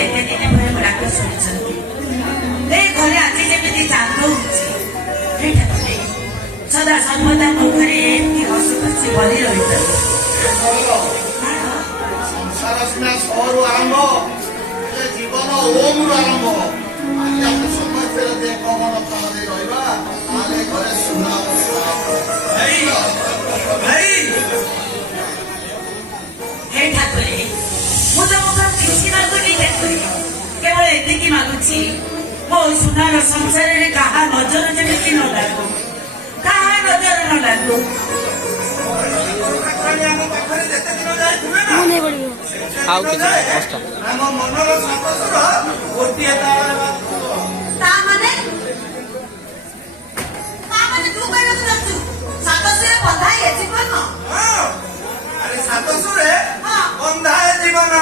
ଏତେ ଦିନ ପରେ ମୋ ଡାକ ଶୁଣିଛନ୍ତି। ଏ ଘରେ ଆଜି ଯେମିତି ଚାନ୍ଦ ହଉଛି ସଦା ସର୍ବଦା ମୋ ଘରେ ଏମିତି ହସି ଖୁସି ବନି ରହିଥାନ୍ତି। ସଂସାର ସିନା ସରୁ ଆରମ୍ଭ, ଜୀବନ ଓମରୁ ଆରମ୍ଭ। ଆଜି ଆମେ ସମସ୍ତେ ଯଦି ଏକମନ ପ୍ରାଣ ଦେଇ ରହିବା ତାହେଲେ ଘରେ ସୁନା ହେ ଠାକୁରେ, ମୁଁ ତମକୁ କିଛି ମାଗୁନି ଠାକୁରେ, କେବଳ ଏତିକି ମାଗୁଛି ମୋ ସୁନାର ସଂସାରରେ କାହା ନଜର ଯେମିତି ନ ଲାଗୁ, କାହା ନଜର ନ ଲାଗୁ। ଆମ ମନର ସନ୍ତୋଷର ଗୋଟିଏ ତା ମାନେ ତୁ କହିବାକୁ ଚାହୁଁଛୁ ସାତଶରେ ବନ୍ଧା ଏ ଜୀବନ? ଆରେ ସାତଶରେ ବନ୍ଧା ଏ ଜୀବନ।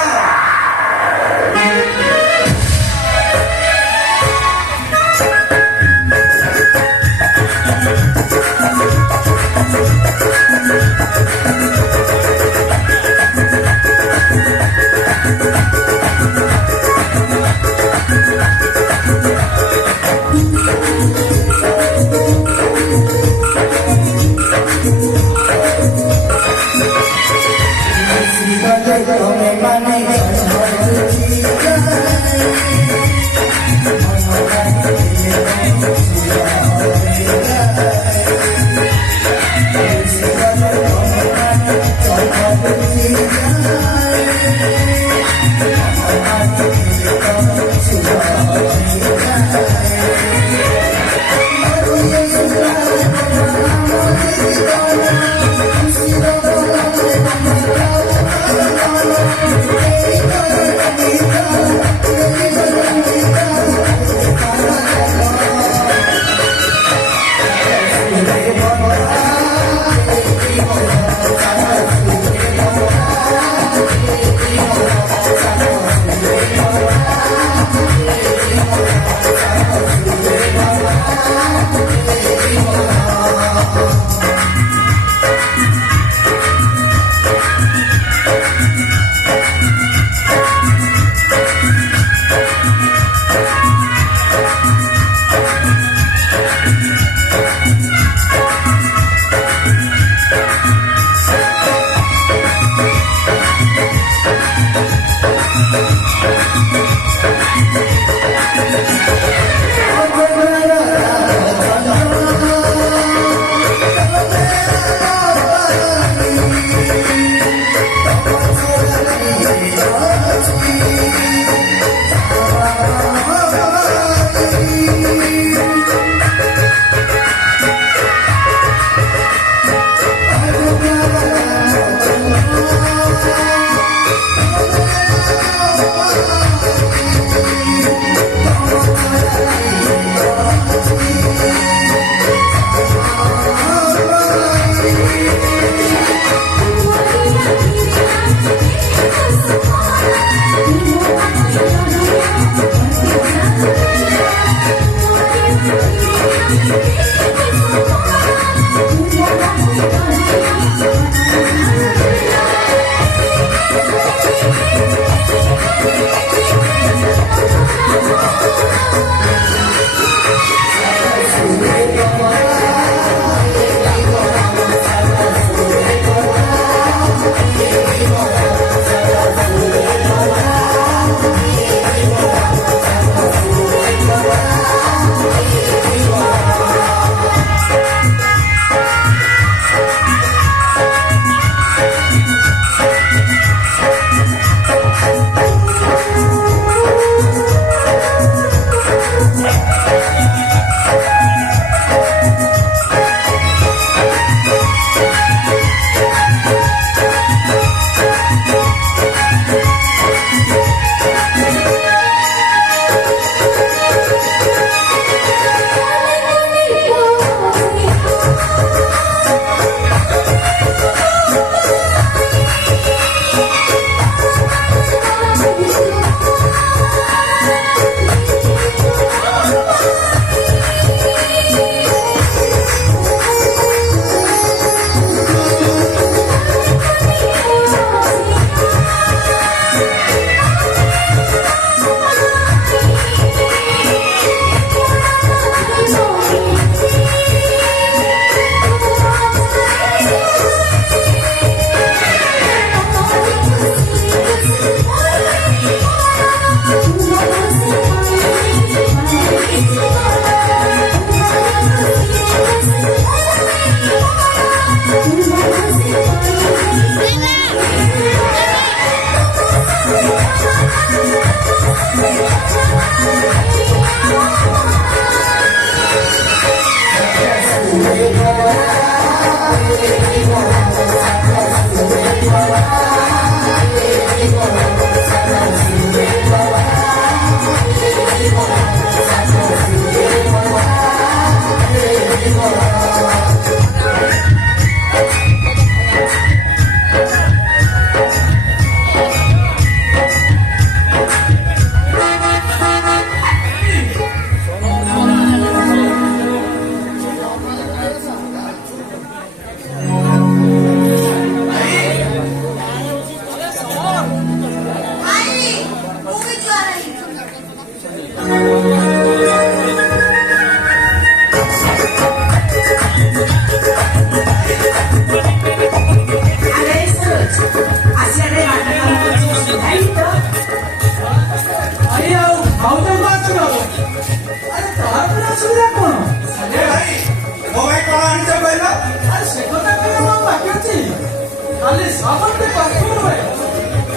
खाली साबुन के परफ्यूम है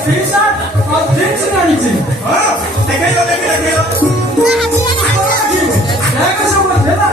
टी शर्ट और जींस नहीं चाहिए हाँ देखेगा देखेगा क्या कैसे बोल देना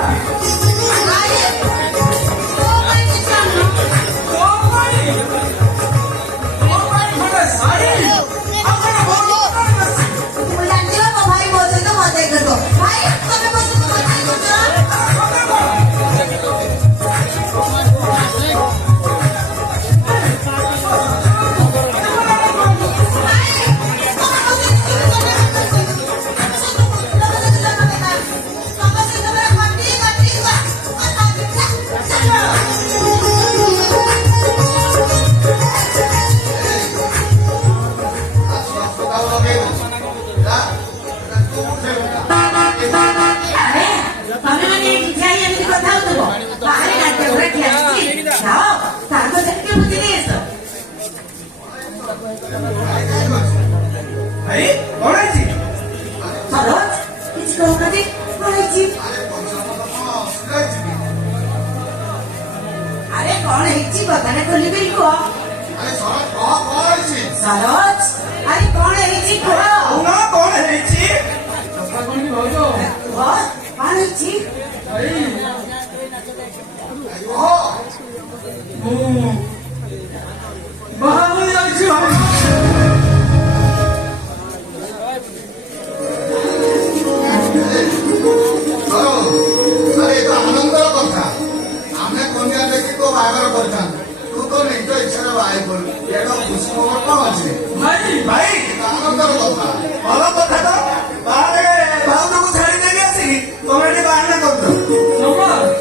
ଭାଇ କଣ ହେଇଛି ଆରେ କଣ ହେଇଛି କଥାଟା ଖୋଲିକରି କୁହ ଆରେ ଶରତ କଣ ହେଇଛି ସରୋଜ ଆରେ କଣ ହେଇଛି କୁହ କଣ ହେଇଛି କୁହ କଣ ହେଇଛି ବାହାଘର ଯାଉଛି ଭାଇ ଆରେ ତ ଆନନ୍ଦର କଥା ଆମେ କନ୍ୟା ଦେଖି ତୋ ବାହାଘର କରିଥାନ୍ତୁ ତୁ ତ ନିଜ ଇଚ୍ଛାରେ ବାହାଇ ପଡୁ ଏଟା ଖୁସି ଖବର କଣ ଅଛି ଭାଇ ଆନନ୍ଦର କଥା ଭଲ କଥା ତ ବାହାରେ ଭାଉଜକୁ ଛାଡି ଦେଇକି ଆସିକି ତମେ ଏଠି ବାହାନା କରୁଛ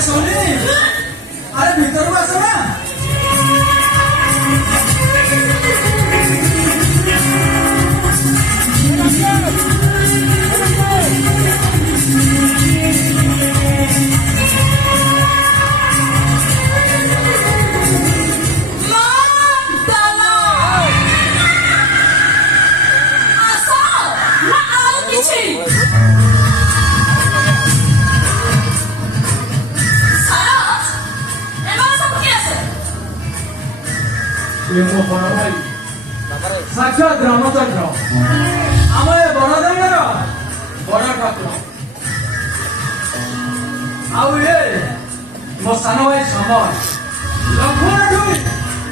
सोनी अरे भीतर को आसो ना ମୋ ବଡ ଭାଇ ସାକ୍ଷାତ ରାମଚନ୍ଦ୍ର ଆମ ଏ ବଡଦାଣ୍ଡର ବଡ ଠାକୁର ଆଉ ଏ ମୋ ସାନ ଭାଇ ସମର ଲକ୍ଷ୍ମଣଠୁ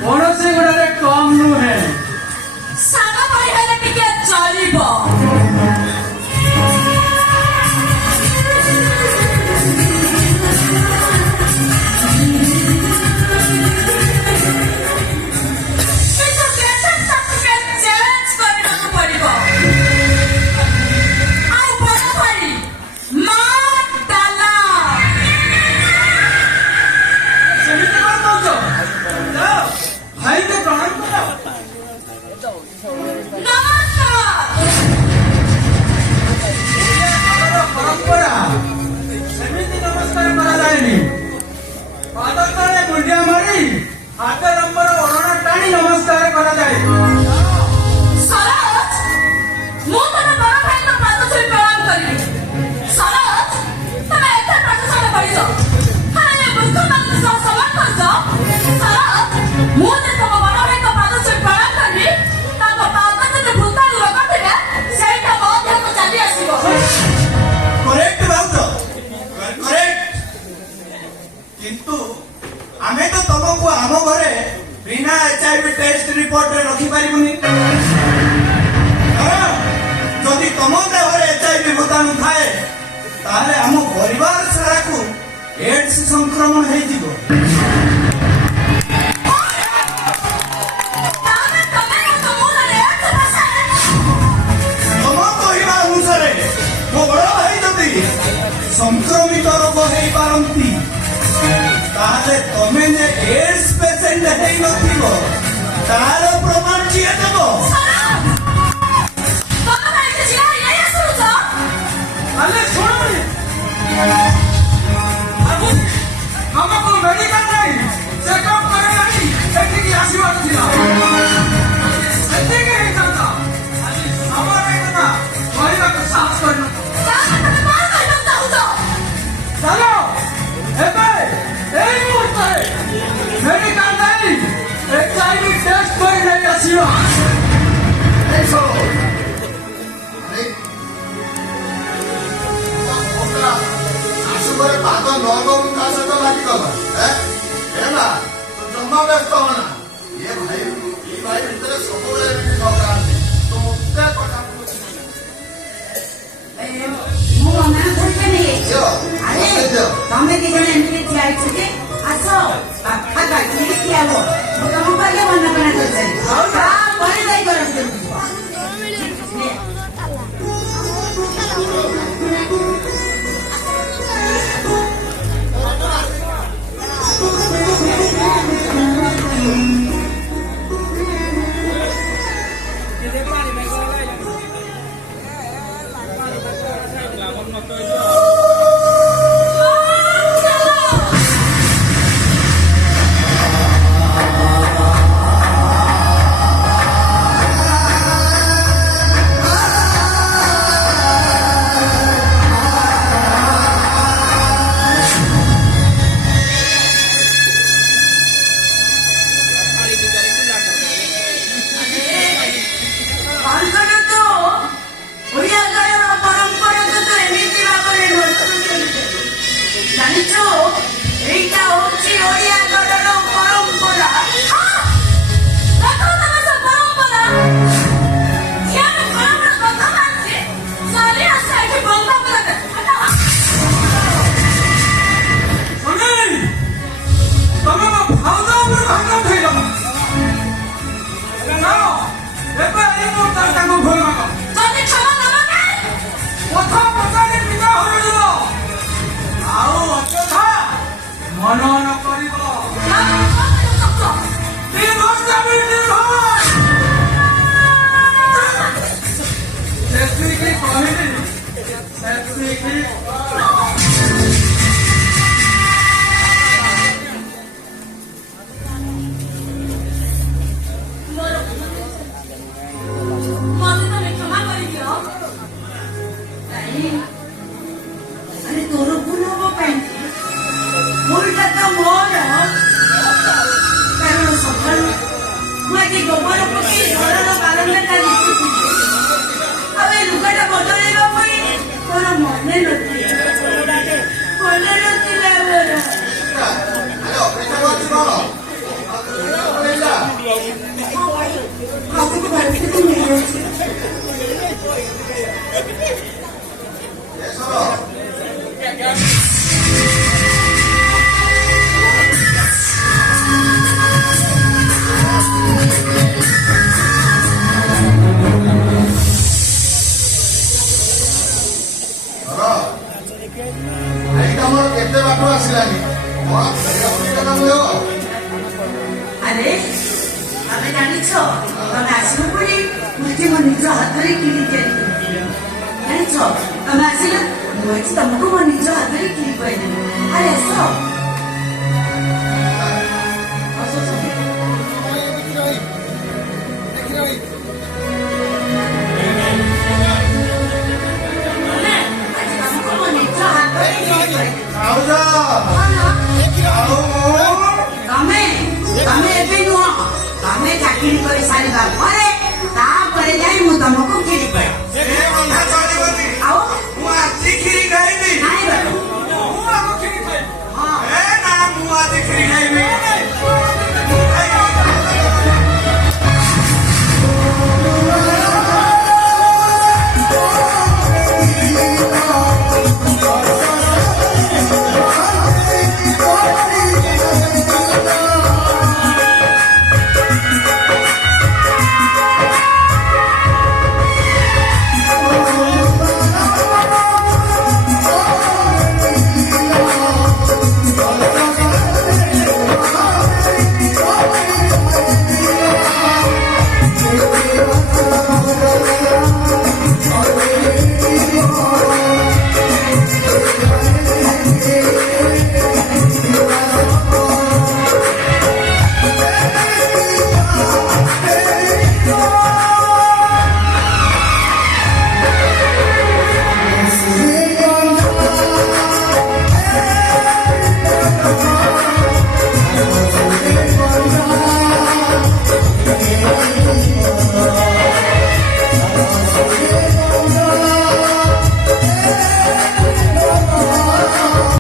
କୌଣସି ଗୁଡ଼ାରେ କମ୍ ନୁହେଁ ସାନ ଭାଇ ହେଲେ ଟିକେ ଚଳିବ ଯଦି ତମ ଦେହରେ HIV ଭୂତାଣୁ ଥାଏ ତାହେଲେ ଆମ ପରିବାର ସାରାକୁ ଏଡ୍ସ ସଂକ୍ରମଣ ହେଇଯିବ। ତମ କହିବା ଅନୁସାରେ ସଂକ୍ରମିତ ରୋଗ ହେଇପାରନ୍ତି ତାହେଲେ ତମେ ଯେ ଏଡ୍ସ ପେସେଣ୍ଟ ହେଇନଥିବ ତାର ପ୍ରମାଣ କିଏ ଦେବ? ଆରେ ଶୁଣୁନି ଆମକୁ ମେଡିକାଲ ନାହିଁ ଚେକଅପ୍ କରିବା ନାହିଁ ଏଠିକି ଆସିବାର ଥିଲା ଏତିକି ହେଇଥାନ୍ତା ଆଜି ଆମର ହେଇଥାନ୍ତା କହିବାକୁ ସାହସ କରିନଥାନ୍ତା ଚାଲ ଏବେ ଏଇ ମୁହୂର୍ତ୍ତରେ ମେଡିକାଲ ଯାଇ HIV ଟେଷ୍ଟ କରି ନେଇ ଆସିବା ଶାଶୁଘରେ ପାଦ ନ ଦଉନୁ ତା ସହିତ ଲାଗିଗଲ ହେଲା ଜମା ବ୍ୟସ୍ତ ହନା ଏ ଭାଇ ଭିତରେ ସବୁବେଳେ ଏମିତି ଝଗଡ଼ାନ୍ତି ତ ମୋତେ କଥା ମୁଁ ମନା କରିପାରିନି ଆରେ ତମେ ଦି ଜଣ ଏମିତି ଠିଆ ହେଇଛ ଯେ ଆସ ଫାଙ୍କା ଠିଆ ହବ ମୁଁ ତମ ପାଖେ ମନା କଣା କରିସାରି ତାପରେ ଯାଇ କରନ୍ତି ମନନ କରିବ ସେତିକି କହିଲି ସେତିକି ଆରେ ତୋର ଭୁଲ ହବ କାହିଁକି ଭୁଲଟା ତ ମୋର କାରଣ ସକାଳୁ ମୁଁ ଆଜି ଗୋବର ପକେଇ ଘରର ବାରଣ୍ଡାଟା ଲିପୁଥିଲି ଆଉ ଏ ଲୁଗାଟା ବଦଳେଇବା ପାଇଁ ମୋର ମନେ ନଥିଲା ମୋର ହାତକୁ ପରିସ୍ଥିତି ମିଳିଯାଉଛି କେତେ ବାଟ ଆସିଲାନି ଆରେ ତମେ ଜାଣିଛ ତମେ ଆସିବ ବୋଲି ମୁଁ ମୋ ନିଜ ହାତରେ କିଣି ତିଆରି କରିଥିଲି ଜାଣିଛ ତମେ ଆସିଲ ମୁଁ ଆଜି ତମକୁ ମୋ ନିଜ ହାତରେ କିଣି କହିଦେବି ଆରେ ଆସ ତମେ ଏବେ ନୁହଁ ତମେ ଚାକିରି କରି ସାରିବା ପରେ ତାପରେ ଯାଇ ମୁଁ ତମକୁ କିଣି ଆଉ ମୁଁ ଆଜି କ୍ଷୀରି